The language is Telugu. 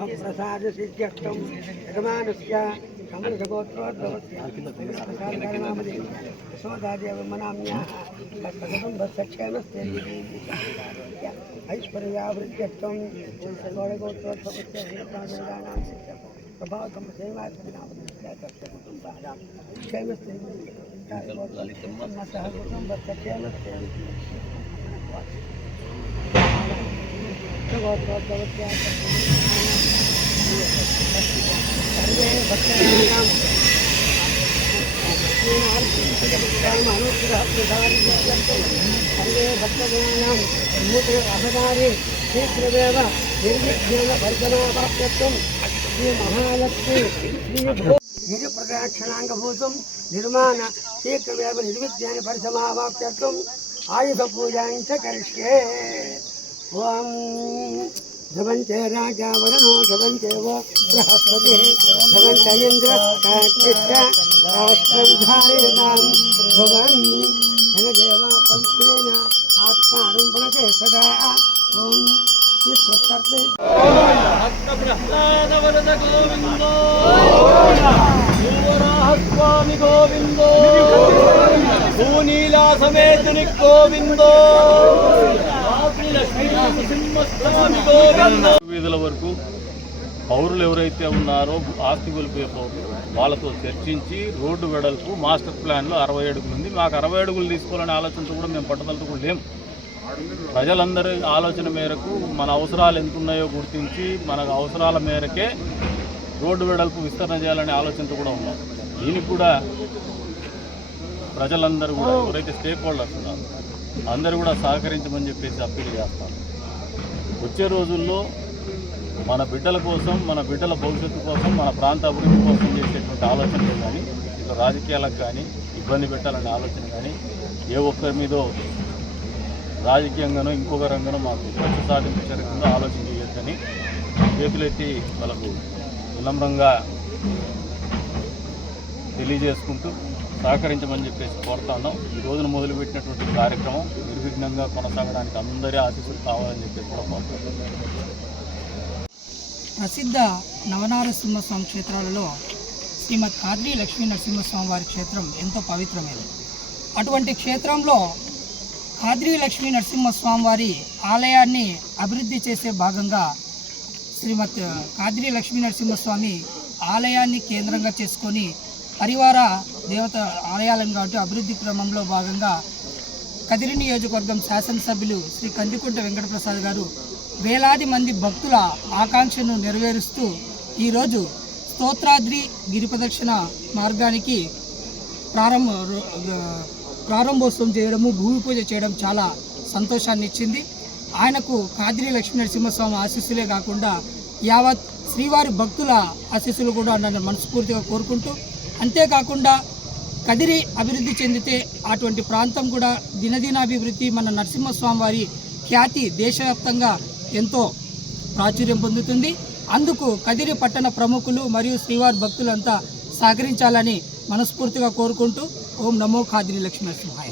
प्रसाद सिद्ध्यर्थम यजमानस्य कमलगोत्रोद्भवस्य प्रसादकारणामदे यशोदादेव मनाम्याः कुटुम्बसक्षेमस्य ऐश्वर्यावृद्ध्यर्थम गौडगोत्रोद्भवस्य प्रसादकारणां प्रभावकं सेवार्थनामदे कुटुम्बानां क्षेमस्य सह कुटुम्बस्य क्षेमस्य सर्वे भक्तानां सर्वे भक्तजनानां मूर्तिरहदारे शीघ्रमेव निर्विघ्नेन श्रीमहालक्ष्मी गिरिप्रदक्षिणाङ्गभूतं निर्माण शीघ्रमेव निर्विघ्नेन परिसमावाप्त्यर्थम् आयुधपूजां च करिष्ये। ओम धवंते राजा वरुणो धवंते वो बृहस्पति धवंत इंद्र कार्तिक राष्ट्रं धारयतां भुवं धनदेव पंचेन आत्मानं प्रणते सदा। ओम विश्वसर्वे भक्तप्रह्लाद वरद गोविंदो शिवराह स्वामी गोविंदो भूनीला समेतनि गोविंदो వీధుల వరకు పౌరులు ఎవరైతే ఉన్నారో ఆస్తి కోల్పోయే పౌరులు వాళ్ళతో చర్చించి రోడ్డు వెడల్పు మాస్టర్ ప్లాన్లో 60 అడుగులు ఉంది. మాకు 60 అడుగులు తీసుకోవాలనే ఆలోచనతో కూడా మేము పట్టుదలతో కూడా లేము. ప్రజలందరి ఆలోచన మేరకు మన అవసరాలు ఎంత ఉన్నాయో గుర్తించి మన అవసరాల మేరకే రోడ్డు వెడల్పు విస్తరణ చేయాలనే ఆలోచనతో కూడా ఉన్నాం. దీనికి కూడా ప్రజలందరూ కూడా ఎవరైతే స్టేక్ హోల్డర్స్ ఉన్నారో అందరూ కూడా సహకరించమని చెప్పేసి అప్పీల్ చేస్తాను. వచ్చే రోజుల్లో మన బిడ్డల కోసం, మన బిడ్డల భవిష్యత్తు కోసం, మన ప్రాంత అభివృద్ధి కోసం చేసేటువంటి ఆలోచనలు కానీ, ఇట్లా రాజకీయాలకు కానీ ఇబ్బంది పెట్టాలనే ఆలోచన కానీ ఏ ఒక్కరి మీదో రాజకీయంగానో ఇంకొక రంగంలో మాకు పక్ష సాధింపు జరుగుతుందో ఆలోచన చేయొద్దని చేతులెత్తి వాళ్ళకు వినమ్రంగా తెలియజేసుకుంటూ సహకరించమని చెప్పేసి కోరుతా ఉన్నాం. ఈ రోజున మొదలుపెట్టినటువంటి కార్యక్రమం నిర్విఘ్నంగా కొనసాగడానికి అందరి ఆశీస్సులు కావాలని చెప్పేసి కూడా కోరుతున్నాం. ప్రసిద్ధ నవనారసింహస్వామి క్షేత్రాలలో శ్రీమద్ కాద్రి లక్ష్మీ నరసింహస్వామి వారి క్షేత్రం ఎంతో పవిత్రమైనది. అటువంటి క్షేత్రంలో కాద్రి లక్ష్మీ నరసింహస్వామి వారి ఆలయాన్ని అభివృద్ధి చేసే భాగంగా శ్రీమద్ కాద్రి లక్ష్మీ నరసింహస్వామి ఆలయాన్ని కేంద్రంగా చేసుకొని పరివార దేవత ఆలయాలను కాబట్టి అభివృద్ధి క్రమంలో భాగంగా కదిరి నియోజకవర్గం శాసనసభ్యులు శ్రీ కందికుంట వెంకటప్రసాద్ గారు వేలాది మంది భక్తుల ఆకాంక్షను నెరవేరుస్తూ ఈరోజు స్తోత్రాద్రి గిరిప్రదక్షిణ మార్గానికి ప్రారంభోత్సవం చేయడము, భూమి పూజ చేయడం చాలా సంతోషాన్ని ఇచ్చింది. ఆయనకు కాద్రి లక్ష్మీ నరసింహస్వామి ఆశీస్సులే కాకుండా యావత్ శ్రీవారి భక్తుల ఆశీస్సులు కూడా నన్ను మనస్ఫూర్తిగా కోరుకుంటూ, అంతేకాకుండా కదిరి అభివృద్ధి చెందితే అటువంటి ప్రాంతం కూడా దినదినాభివృద్ధి, మన నరసింహస్వామి వారి ఖ్యాతి దేశవ్యాప్తంగా ఎంతో ప్రాచుర్యం పొందుతుంది. అందుకు కదిరి పట్టణ ప్రముఖులు మరియు శ్రీవారి భక్తులంతా సహకరించాలని మనస్ఫూర్తిగా కోరుకుంటూ ఓం నమో కాద్రి లక్ష్మీ నరసింహాయ.